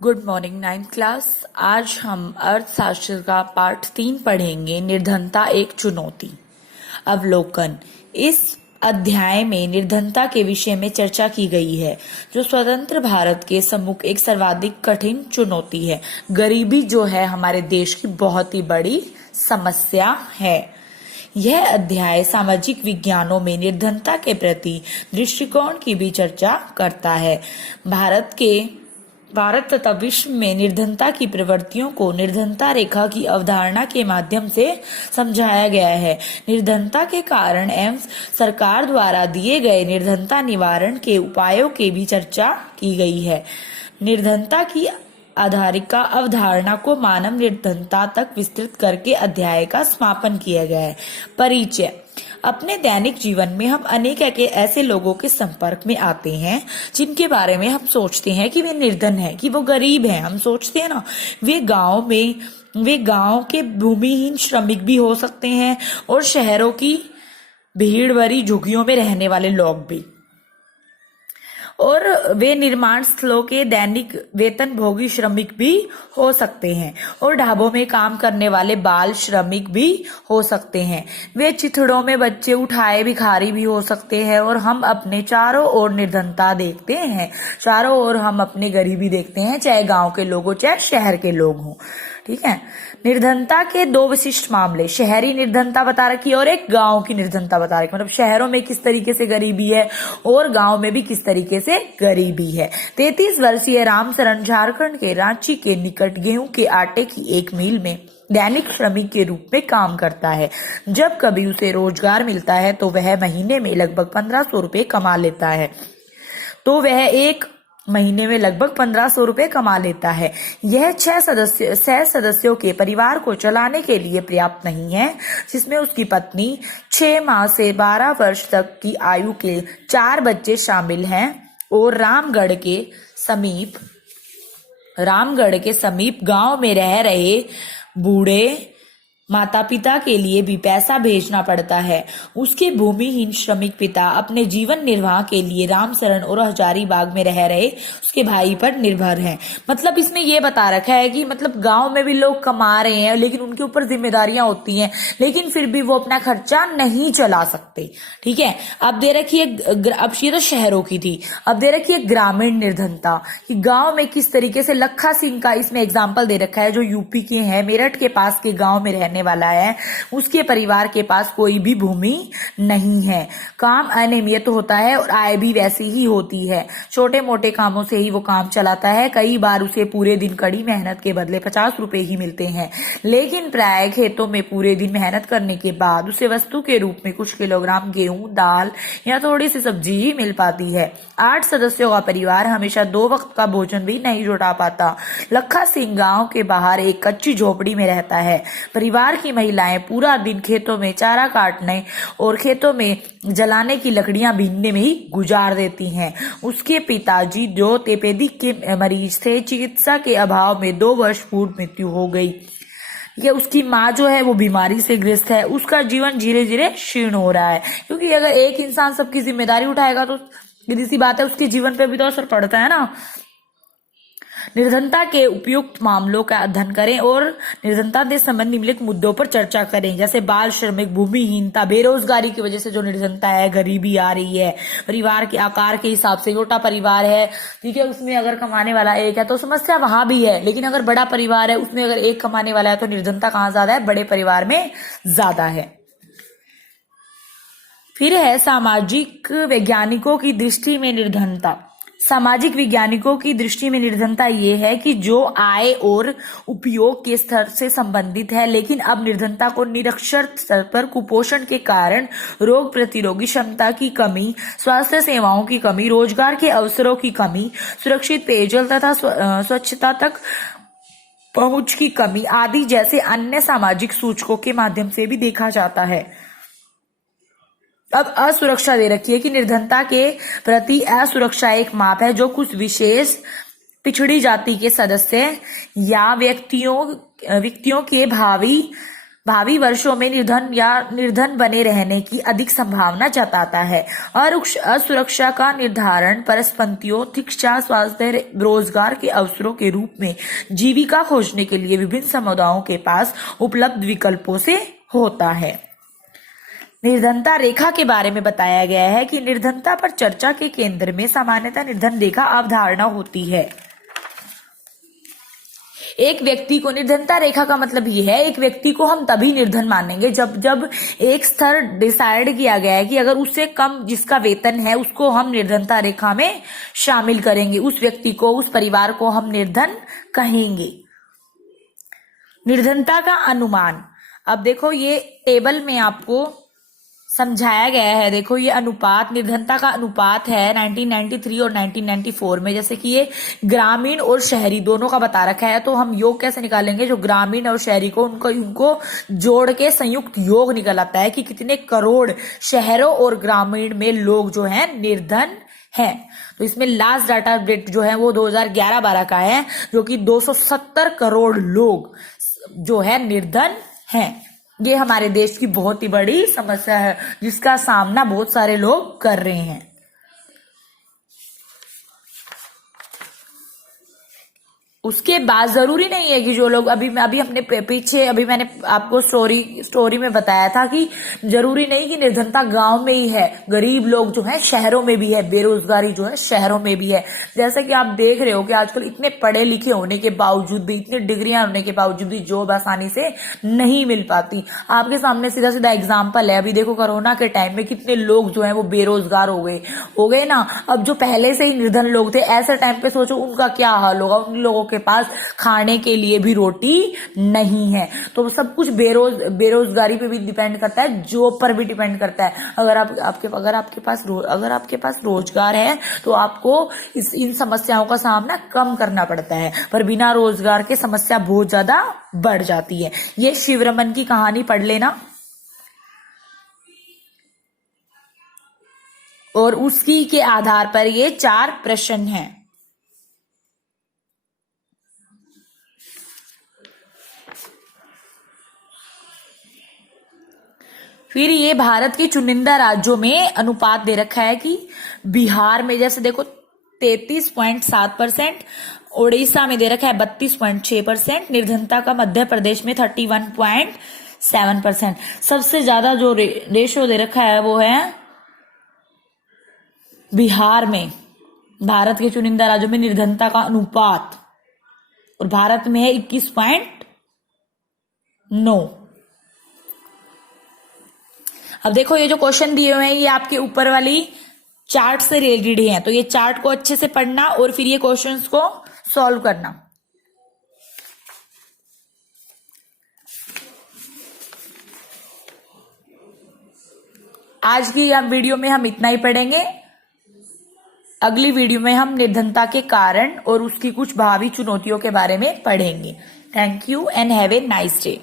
Good morning 9th class. आज हम अर्थशास्त्र का पाठ 3 पढ़ेंगे, निर्धनता एक चुनौती। अवलोकन। इस अध्याय में निर्धनता के विषय में चर्चा की गई है, जो स्वतंत्र भारत के सम्मुख एक सर्वाधिक कठिन चुनौती है। गरीबी जो है हमारे देश की बहुत ही बड़ी समस्या है। यह अध्याय सामाजिक विज्ञानों में निर्धनता के प्रति दृष्टिकोण की भी चर्चा करता है। भारत तथा विश्व में निर्धनता की प्रवृत्तियों को निर्धनता रेखा की अवधारणा के माध्यम से समझाया गया है। निर्धनता के कारण एवं सरकार द्वारा दिए गए निर्धनता निवारण के उपायों की भी चर्चा की गई है। निर्धनता की आधारिका अवधारणा को मानव निर्धनता तक विस्तृत करके अध्याय का समापन किया गया है। परिचय। अपने दैनिक जीवन में हम अनेक ऐसे लोगों के संपर्क में आते हैं जिनके बारे में हम सोचते हैं कि वे निर्धन हैं, कि वो गरीब हैं। हम सोचते हैं ना, वे गांव के भूमिहीन श्रमिक भी हो सकते हैं और शहरों की भीड़ भरी झुग्गियों में रहने वाले लोग भी, और वे निर्माण स्थलों के दैनिक वेतन भोगी श्रमिक भी हो सकते हैं, और ढाबों में काम करने वाले बाल श्रमिक भी हो सकते हैं। वे चिथड़ों में बच्चे उठाए भिखारी भी हो सकते हैं। और हम अपने चारों ओर निर्धनता देखते हैं, चारों ओर हम अपनी गरीबी देखते हैं, चाहे गांव के लोग हो चाहे शहर के लोग हों। ठीक है। निर्धनता के 2 विशिष्ट मामले, शहरी निर्धनता बता रखी है और एक गांव की निर्धनता बता रखी है। मतलब शहरों में किस तरीके से गरीबी है और गांव में भी किस तरीके से गरीबी है। 33 वर्षीय रामचरण झारखंड के रांची के निकट गेहूं के आटे की एक मिल में दैनिक श्रमिक के रूप में काम करता है। जब कभी उसे रोजगार मिलता है तो वह महीने में लगभग 1500 रुपए कमा लेता है। यह 6 सदस्यों के परिवार को चलाने के लिए पर्याप्त नहीं है, जिसमें उसकी पत्नी, 6 माह से 12 वर्ष तक की आयु के 4 बच्चे शामिल हैं, और रामगढ़ के समीप गांव में रह रहे बूढ़े माता पिता के लिए भी पैसा भेजना पड़ता है। उसके भूमिहीन श्रमिक पिता अपने जीवन निर्वाह के लिए रामसरण और हजारीबाग में रह रहे उसके भाई पर निर्भर हैं। मतलब इसमें यह बता रखा है कि मतलब गांव में भी लोग कमा रहे हैं, लेकिन उनके ऊपर जिम्मेदारियां होती हैं, लेकिन फिर भी वो अपना खर्चा नहीं चला सकते। ठीक है। अब दे रखी है, अब ये तो शहरों की थी, अब दे रखी है ग्रामीण निर्धनता, कि गांव में किस तरीके से। लखा सिंह का इसमें एग्जाम्पल दे रखा है, जो यूपी के हैं, मेरठ के पास के गाँव में रहने वाला है। उसके परिवार के पास कोई भी भूमि नहीं है, काम अनियमित होता है और आय भी वैसी ही होती है। छोटे मोटे कामों से ही वो काम चलाता है। कई बार उसे पूरे दिन कड़ी मेहनत के बदले 50 रुपए ही मिलते हैं, लेकिन प्राय खेतों में पूरे दिन मेहनत करने के बाद उसे वस्तु के रूप में कुछ किलोग्राम गेहूं, दाल या थोड़ी सी सब्जी ही मिल पाती है। 8 सदस्यों का परिवार हमेशा 2 वक्त का भोजन भी नहीं जुटा पाता। लखा सिंह गांव के बाहर एक कच्ची झोपड़ी में रहता है। परिवार की महिलाएं पूरा दिन खेतों में चारा काटने और खेतों में जलाने की लकड़ियां बीनने में ही गुजार देती हैं। उसके पिताजी, जो तपेदिक के मरीज थे, चिकित्सा के अभाव में 2 वर्ष पूर्व मृत्यु हो गई। ये उसकी माँ जो है वो बीमारी से ग्रस्त है। उसका जीवन धीरे धीरे क्षीण हो रहा है, क्योंकि अगर एक इंसान सबकी जिम्मेदारी उठाएगा तो सीधी सी बात है, उसके जीवन पे भी तो असर पड़ता है ना। निर्धनता के उपयुक्त मामलों का अध्ययन करें और निर्धनता से संबंधित निम्नलिखित मुद्दों पर चर्चा करें, जैसे बाल श्रमिक, भूमिहीनता, बेरोजगारी की वजह से जो निर्धनता है, गरीबी आ रही है, परिवार के आकार के हिसाब से। छोटा परिवार है, ठीक है, उसमें अगर कमाने वाला एक है तो समस्या वहां भी है, लेकिन अगर बड़ा परिवार है, उसमें अगर एक कमाने वाला है तो निर्धनता कहाँ ज्यादा है? बड़े परिवार में ज्यादा है। फिर है सामाजिक वैज्ञानिकों की दृष्टि में निर्धनता। सामाजिक वैज्ञानिकों की दृष्टि में निर्धनता ये है कि जो आय और उपयोग के स्तर से संबंधित है, लेकिन अब निर्धनता को निरक्षर स्तर पर कुपोषण के कारण, रोग प्रतिरोधी क्षमता की कमी, स्वास्थ्य सेवाओं की कमी, रोजगार के अवसरों की कमी, सुरक्षित पेयजल तथा स्वच्छता तक पहुंच की कमी आदि जैसे अन्य सामाजिक सूचकों के माध्यम से भी देखा जाता है। अब असुरक्षा दे रखी है कि निर्धनता के प्रति असुरक्षा एक माप है जो कुछ विशेष पिछड़ी जाति के सदस्य या व्यक्तियों के भावी भावी वर्षों में निर्धन या निर्धन बने रहने की अधिक संभावना जताता है। और असुरक्षा का निर्धारण परिसंपत्तियों, शिक्षा, स्वास्थ्य, रोजगार के अवसरों के रूप में जीविका खोजने के लिए विभिन्न समुदायों के पास उपलब्ध विकल्पों से होता है। निर्धनता रेखा के बारे में बताया गया है कि निर्धनता पर चर्चा के केंद्र में सामान्यतः निर्धन रेखा अवधारणा होती है। एक व्यक्ति को, निर्धनता रेखा का मतलब ये है, एक व्यक्ति को हम तभी निर्धन मानेंगे जब एक स्तर डिसाइड किया गया है कि अगर उससे कम जिसका वेतन है उसको हम निर्धनता रेखा में शामिल करेंगे, उस व्यक्ति को, उस परिवार को हम निर्धन कहेंगे। निर्धनता का अनुमान, अब देखो ये टेबल में आपको समझाया गया है। देखो ये अनुपात, निर्धनता का अनुपात है 1993 और 1994 में। जैसे कि ये ग्रामीण और शहरी दोनों का बता रखा है, तो हम योग कैसे निकालेंगे, जो ग्रामीण और शहरी को उनको जोड़ के संयुक्त योग निकल आता है कि कितने करोड़ शहरों और ग्रामीण में लोग जो है निर्धन है। तो इसमें लास्ट डाटा अपडेट जो है वो 2011-12 का है, जो कि 270 करोड़ लोग जो है निर्धन हैं। ये हमारे देश की बहुत ही बड़ी समस्या है जिसका सामना बहुत सारे लोग कर रहे हैं। उसके बाद जरूरी नहीं है कि जो लोग अभी अपने पीछे अभी मैंने आपको स्टोरी में बताया था कि जरूरी नहीं कि निर्धनता गांव में ही है, गरीब लोग जो है शहरों में भी है, बेरोजगारी जो है शहरों में भी है। जैसे कि आप देख रहे हो कि आजकल इतने पढ़े लिखे होने के बावजूद भी, इतनी डिग्रियां होने के बावजूद भी जॉब आसानी से नहीं मिल पाती। आपके सामने सीधा सीधा एग्जाम्पल है, अभी देखो कोरोना के टाइम में कितने लोग जो है वो बेरोजगार हो गए ना। अब जो पहले से ही निर्धन लोग थे, ऐसे टाइम पे सोचो उनका क्या हाल होगा। उन लोगों के पास खाने के लिए भी रोटी नहीं है। तो सब कुछ बेरोजगारी पे भी डिपेंड करता है, जॉब पर भी डिपेंड करता है। अगर आपके पास रोजगार है तो आपको इन समस्याओं का सामना कम करना पड़ता है, पर बिना रोजगार के समस्या बहुत ज्यादा बढ़ जाती है। ये शिवरमन की कहानी पढ़ लेना और उसकी के आधार पर ये 4 प्रश्न हैं। फिर ये भारत के चुनिंदा राज्यों में अनुपात दे रखा है कि बिहार में जैसे देखो 33.7%, ओडिशा में दे रखा है 32.6%, निर्धनता का मध्य प्रदेश में 31.7%। सबसे ज्यादा जो रेशो दे रखा है वो है बिहार में, भारत के चुनिंदा राज्यों में निर्धनता का अनुपात, और भारत में है 21.9। अब देखो ये जो क्वेश्चन दिए हुए हैं ये आपके ऊपर वाली चार्ट से रिलेटेड हैं, तो ये चार्ट को अच्छे से पढ़ना और फिर ये क्वेश्चंस को सॉल्व करना। आज की वीडियो में हम इतना ही पढ़ेंगे। अगली वीडियो में हम निर्धनता के कारण और उसकी कुछ भावी चुनौतियों के बारे में पढ़ेंगे। Thank you and have a nice day.